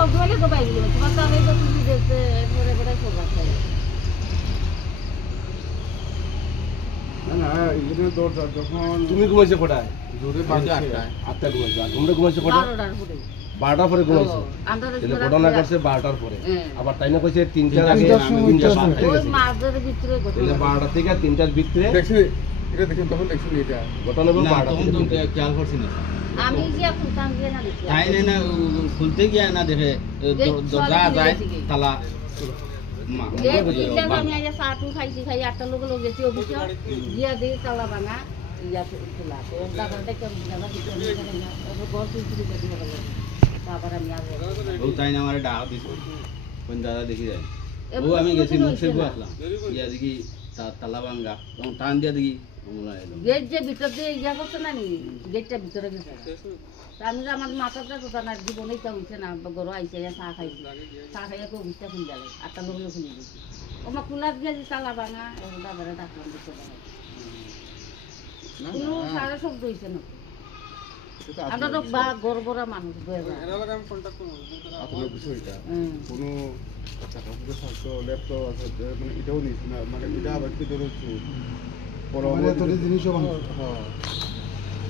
সব ধরে তো বাইরে গেছে তোমার তো আমি তো তুমি যেতে এরপরে বেড়াই সব আছে না না এখানে দরজা যখন তুমি ঘুমাইছো কোথায়? জোরে বাজে বাজছে 8টায় ঘুমাইছো আর তোমরা ঘুমাইছো কোথায়? 12টার পরে 12টার পরে ঘুমাইছো। আন্দাজ তাহলে ঘটনা ঘটছে 12টার পরে। হ্যাঁ। আবার টাইমে কইছে 3টার আগে 3টার সময় 3টা ওই মাঝের ভিতরে তাহলে ঘটনা 12টা থেকে 3টার ভিতরে দেখছি এটা দেখুন তখন দেখছি এটা ঘটনা হলো না 12টা তখন থেকে তো 3টা। খেয়াল করছি না আমি যে খুলতাম যে না দেখি তাই না খুলতে গিয়ে না দেখে দরজা যায় তালা আমি আজ চা টু খাইছি খাই 8টার লোক লোক গেছি অফিসে গিয়া দিয়ে তালা ভাঙা ইয়া খোলা তো দাদা দেখে দাদা ঘর তুলছি তারপর আমি আর ও তাই না আমার ডাক দিস কোন দাদা দেখি যায় ও আমি গেছি মুখ সে আসলাম ইয়া দেখি তালা ভাঙ্গা তখন টান দিয়া দেখি গেট যে ভিতর দিয়ে ইয়া করছে না নি গেটটা ভিতরে গেছে তা আমি যে আমার মাথাটা তো না জীবনেই তা হইছে না গরু আইছে চা খাইছি চা খাইয়া তো অফিসটা খুলে গেল 8টার লোক খুলে গেছি ওমা কুলার দিয়ে যে তালা ভাঙা তারপরে ডাকলাম দিতে কোনো সারা শব্দ হয়েছে না আমরা তো গর্বরা মানুষ বয়ে যায় আপনার বিষয়টা কোনো টাকা পয়সা থাকতো ল্যাপটপ আছে মানে এটাও নিস না মানে এটা আবার কি ধরো পরবর্তী জিনিসও হ্যাঁ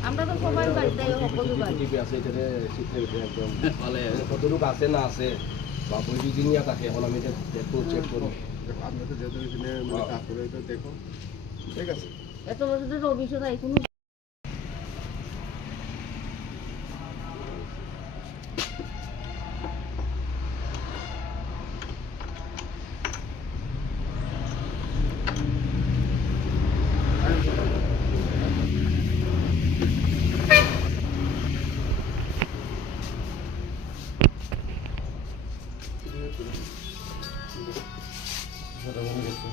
আমরা তো সবাই বাড়িতে সকলে বাড়ি টিভি আছে এটাতে চিত্রের ভিতরে একদম মানে কতটুকু আছে না আছে বা বৈদ্যুতিক নিয়ে থাকে এখন আমি এটা একটু চেক করব। দেখো আপনি তো যেহেতু এখানে মানে কাজ করে এটা দেখো ঠিক আছে এত বছর অভিযোগ নাই কোনো সেটা মনে করছে